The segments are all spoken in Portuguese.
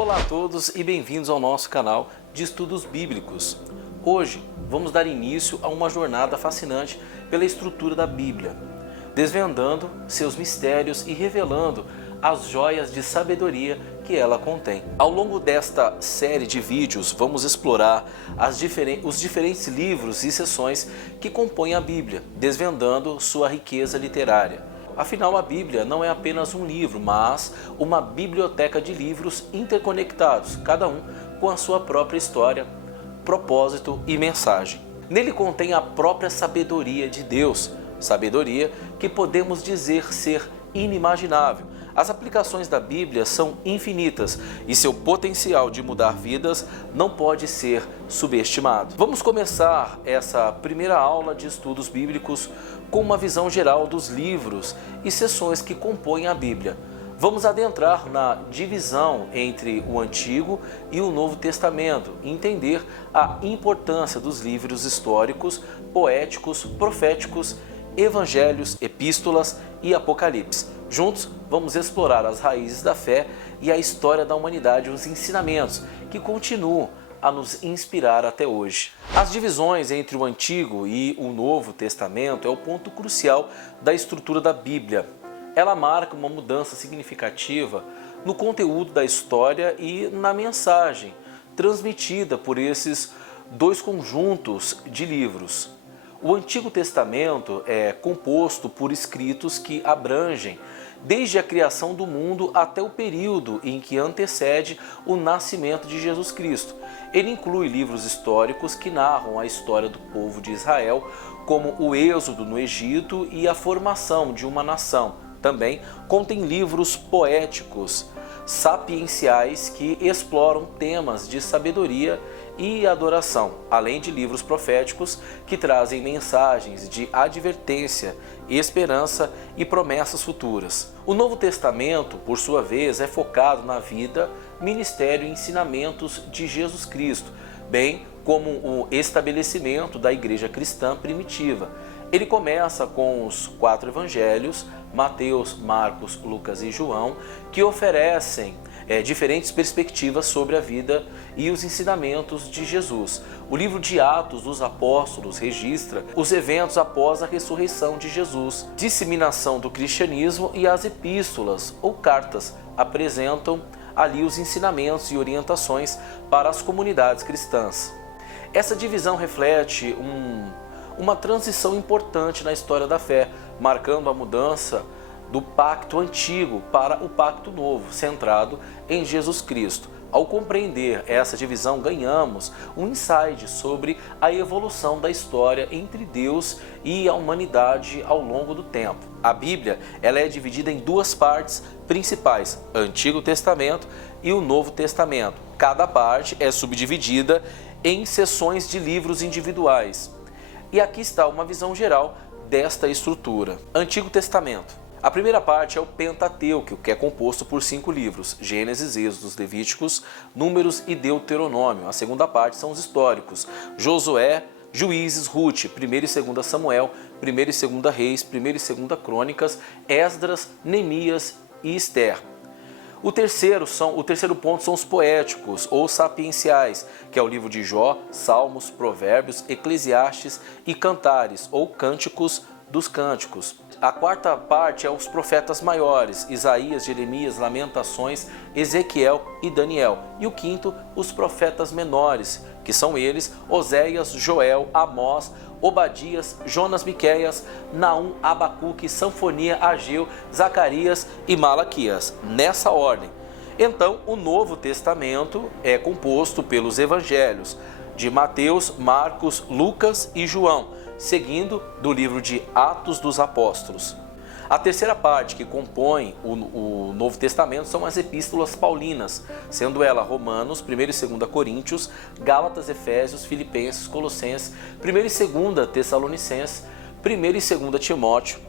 Olá a todos e bem-vindos ao nosso canal de estudos bíblicos. Hoje vamos dar início a uma jornada fascinante pela estrutura da Bíblia, desvendando seus mistérios e revelando as joias de sabedoria que ela contém. Ao longo desta série de vídeos vamos explorar os diferentes livros e seções que compõem a Bíblia, desvendando sua riqueza literária. Afinal, a Bíblia não é apenas um livro, mas uma biblioteca de livros interconectados, cada um com a sua própria história, propósito e mensagem. Nele contém a própria sabedoria de Deus, sabedoria que podemos dizer ser inimaginável. As aplicações da Bíblia são infinitas e seu potencial de mudar vidas não pode ser subestimado. Vamos começar essa primeira aula de estudos bíblicos com uma visão geral dos livros e seções que compõem a Bíblia. Vamos adentrar na divisão entre o Antigo e o Novo Testamento e entender a importância dos livros históricos, poéticos, proféticos, evangelhos, epístolas e apocalipse. Juntos, vamos explorar as raízes da fé e a história da humanidade, os ensinamentos que continuam a nos inspirar até hoje. As divisões entre o Antigo e o Novo Testamento é o ponto crucial da estrutura da Bíblia. Ela marca uma mudança significativa no conteúdo da história e na mensagem transmitida por esses dois conjuntos de livros. O Antigo Testamento é composto por escritos que abrangem desde a criação do mundo até o período em que antecede o nascimento de Jesus Cristo. Ele inclui livros históricos que narram a história do povo de Israel, como o êxodo no Egito e a formação de uma nação. Também contém livros poéticos, sapienciais que exploram temas de sabedoria e adoração, além de livros proféticos que trazem mensagens de advertência, esperança e promessas futuras. O Novo Testamento, por sua vez, é focado na vida, ministério e ensinamentos de Jesus Cristo, bem como o estabelecimento da igreja cristã primitiva. Ele começa com os 4 evangelhos, Mateus, Marcos, Lucas e João, que oferecem diferentes perspectivas sobre a vida e os ensinamentos de Jesus. O livro de Atos dos Apóstolos registra os eventos após a ressurreição de Jesus. Disseminação do cristianismo e as epístolas ou cartas apresentam ali os ensinamentos e orientações para as comunidades cristãs. Essa divisão reflete uma transição importante na história da fé, marcando a mudança do pacto antigo para o pacto novo, centrado em Jesus Cristo. Ao compreender essa divisão, ganhamos um insight sobre a evolução da história entre Deus e a humanidade ao longo do tempo. A Bíblia ela é dividida em 2 partes principais, Antigo Testamento e o Novo Testamento. Cada parte é subdividida em seções de livros individuais. E aqui está uma visão geral desta estrutura. Antigo Testamento. A primeira parte é o Pentateuco, que é composto por 5 livros, Gênesis, Êxodo, Levíticos, Números e Deuteronômio. A segunda parte são os históricos, Josué, Juízes, Rute, 1º e 2º Samuel, 1º e 2º Reis, 1º e 2º Crônicas, Esdras, Neemias e Esther. O terceiro ponto são os poéticos ou sapienciais, que é o livro de Jó, Salmos, Provérbios, Eclesiastes e Cantares, ou Cânticos dos Cânticos. A quarta parte é os profetas maiores, Isaías, Jeremias, Lamentações, Ezequiel e Daniel. E o quinto, os profetas menores, que são eles, Oséias, Joel, Amós, Obadias, Jonas, Miqueias, Naum, Abacuque, Sanfonia, Ageu, Zacarias e Malaquias, nessa ordem. Então, o Novo Testamento é composto pelos evangelhos de Mateus, Marcos, Lucas e João, seguindo do livro de Atos dos Apóstolos. A terceira parte que compõe o Novo Testamento são as epístolas paulinas, sendo ela Romanos, 1º e 2º Coríntios, Gálatas, Efésios, Filipenses, Colossenses, 1º e 2º Tessalonicenses, 1º e 2º Timóteo,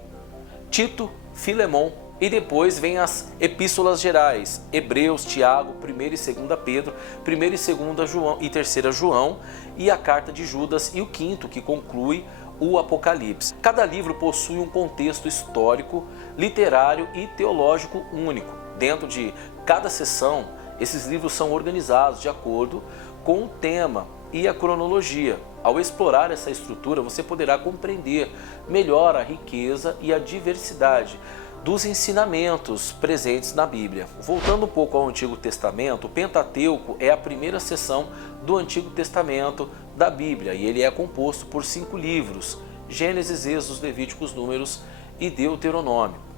Tito, Filemon, e depois vem as epístolas gerais, Hebreus, Tiago, 1º e 2º Pedro, 1º e 2º João e 3ª João, e a carta de Judas, e o quinto que conclui o Apocalipse. Cada livro possui um contexto histórico, literário e teológico único. Dentro de cada seção Esses livros são organizados de acordo com o tema e a cronologia. Ao explorar essa estrutura, você poderá compreender melhor a riqueza e a diversidade dos ensinamentos presentes na Bíblia. Voltando um pouco ao Antigo Testamento, o Pentateuco é a primeira seção do Antigo Testamento da Bíblia e ele é composto por 5 livros: Gênesis, Êxodo, Levíticos, Números e Deuteronômio.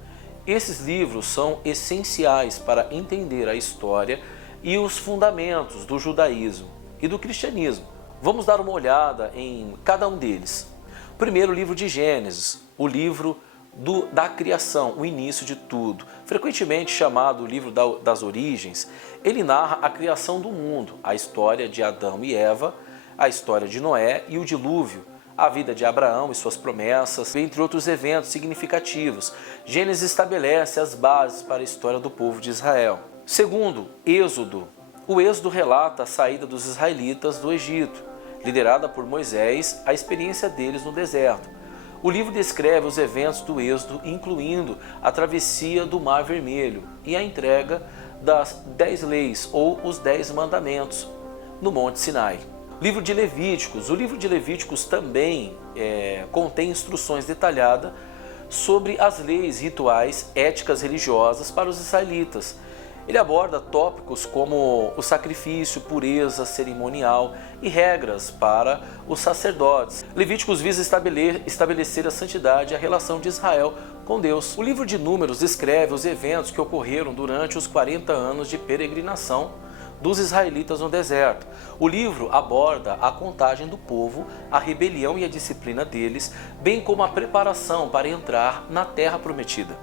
Esses livros são essenciais para entender a história e os fundamentos do judaísmo e do cristianismo. Vamos dar uma olhada em cada um deles. Primeiro, o livro de Gênesis, o livro da criação, o início de tudo. Frequentemente chamado o livro das origens, ele narra a criação do mundo, a história de Adão e Eva, a história de Noé e o dilúvio, a vida de Abraão e suas promessas, entre outros eventos significativos. Gênesis estabelece as bases para a história do povo de Israel. Segundo, Êxodo. O Êxodo relata a saída dos israelitas do Egito, liderada por Moisés, a experiência deles no deserto. O livro descreve os eventos do Êxodo, incluindo a travessia do Mar Vermelho e a entrega das 10 leis ou os 10 mandamentos no Monte Sinai. Livro de Levíticos. O livro de Levíticos também contém instruções detalhadas sobre as leis rituais, éticas religiosas para os israelitas. Ele aborda tópicos como o sacrifício, pureza cerimonial e regras para os sacerdotes. Levíticos visa estabelecer a santidade e a relação de Israel com Deus. O livro de Números descreve os eventos que ocorreram durante os 40 anos de peregrinação dos israelitas no deserto. O livro aborda a contagem do povo, a rebelião e a disciplina deles, bem como a preparação para entrar na terra prometida.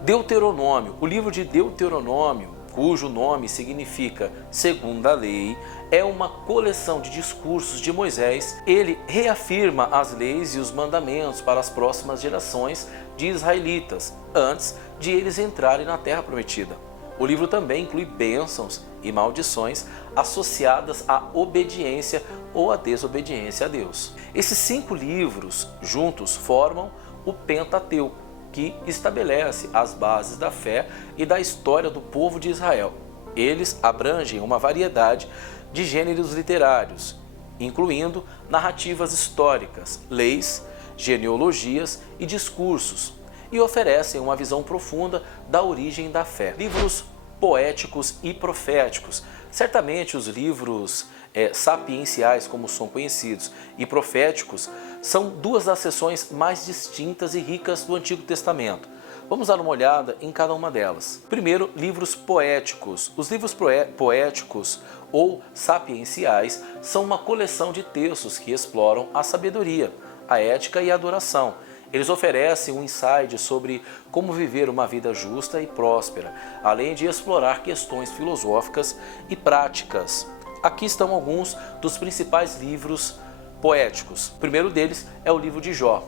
Deuteronômio. O livro de Deuteronômio, cujo nome significa segunda lei, é uma coleção de discursos de Moisés. Ele reafirma as leis e os mandamentos para as próximas gerações de israelitas, antes de eles entrarem na terra prometida. O livro também inclui bênçãos e maldições associadas à obediência ou à desobediência a Deus. Esses 5 livros juntos formam o Pentateuco, que estabelece as bases da fé e da história do povo de Israel. Eles abrangem uma variedade de gêneros literários, incluindo narrativas históricas, leis, genealogias e discursos, e oferecem uma visão profunda da origem da fé. Livros poéticos e proféticos. Certamente os livros sapienciais, como são conhecidos, e proféticos são 2 das seções mais distintas e ricas do Antigo Testamento. Vamos dar uma olhada em cada uma delas. Primeiro, livros poéticos. Os livros poéticos ou sapienciais são uma coleção de textos que exploram a sabedoria, a ética e a adoração. Eles oferecem um insight sobre como viver uma vida justa e próspera, além de explorar questões filosóficas e práticas. Aqui estão alguns dos principais livros poéticos. O primeiro deles é o livro de Jó.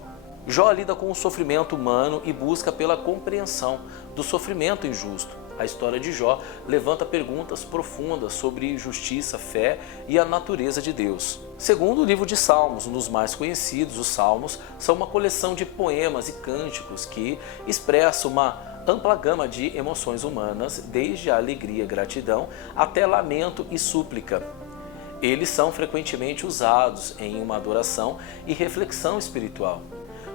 Jó lida com o sofrimento humano e busca pela compreensão do sofrimento injusto. A história de Jó levanta perguntas profundas sobre justiça, fé e a natureza de Deus. Segundo, o livro de Salmos, um dos mais conhecidos, os Salmos são uma coleção de poemas e cânticos que expressam uma ampla gama de emoções humanas, desde a alegria e gratidão até lamento e súplica. Eles são frequentemente usados em uma adoração e reflexão espiritual.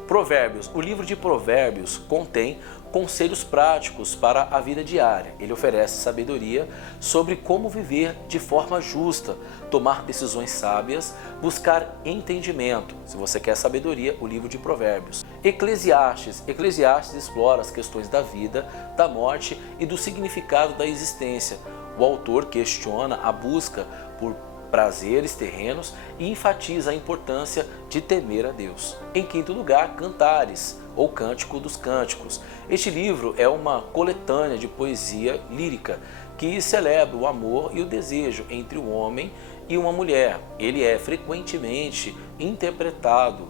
Provérbios. O livro de Provérbios contém conselhos práticos para a vida diária. Ele oferece sabedoria sobre como viver de forma justa, tomar decisões sábias, buscar entendimento. Se você quer sabedoria, o livro de Provérbios. Eclesiastes. Eclesiastes explora as questões da vida, da morte e do significado da existência. O autor questiona a busca por prazeres terrenos e enfatiza a importância de temer a Deus. Em quinto lugar, Cantares, ou Cântico dos Cânticos. Este livro é uma coletânea de poesia lírica que celebra o amor e o desejo entre um homem e uma mulher. Ele é frequentemente interpretado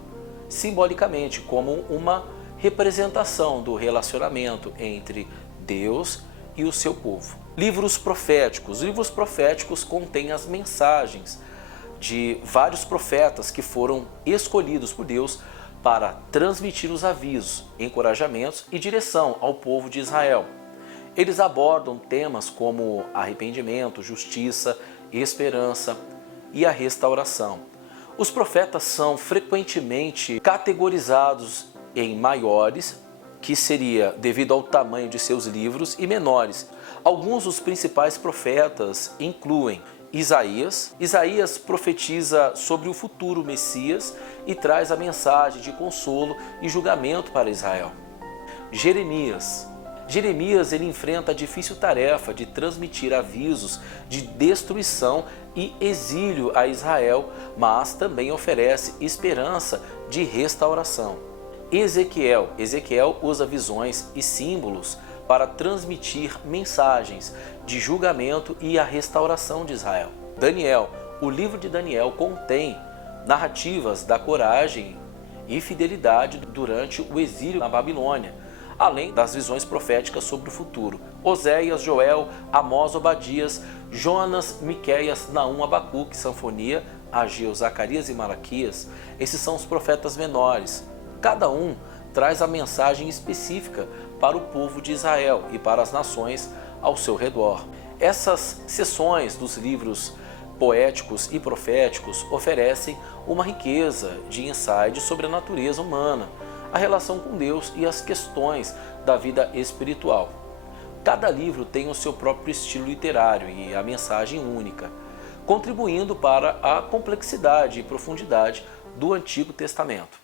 simbolicamente como uma representação do relacionamento entre Deus e o seu povo. Livros proféticos. Os livros proféticos contêm as mensagens de vários profetas que foram escolhidos por Deus para transmitir os avisos, encorajamentos e direção ao povo de Israel. Eles abordam temas como arrependimento, justiça, esperança e a restauração. Os profetas são frequentemente categorizados em maiores, que seria devido ao tamanho de seus livros, e menores. Alguns dos principais profetas incluem Isaías. Isaías profetiza sobre o futuro Messias e traz a mensagem de consolo e julgamento para Israel. Jeremias ele enfrenta a difícil tarefa de transmitir avisos de destruição e exílio a Israel, mas também oferece esperança de restauração. Ezequiel usa visões e símbolos para transmitir mensagens de julgamento e a restauração de Israel. O livro de Daniel contém narrativas da coragem e fidelidade durante o exílio na Babilônia, além das visões proféticas sobre o futuro. Oséias, Joel, Amós, Obadias, Jonas, Miqueias, Naum, Abacuque, Sanfonia, Ageu, Zacarias e Malaquias, esses são os profetas menores. Cada um traz a mensagem específica para o povo de Israel e para as nações ao seu redor. Essas seções dos livros poéticos e proféticos oferecem uma riqueza de insight sobre a natureza humana, a relação com Deus e as questões da vida espiritual. Cada livro tem o seu próprio estilo literário e a mensagem única, contribuindo para a complexidade e profundidade do Antigo Testamento.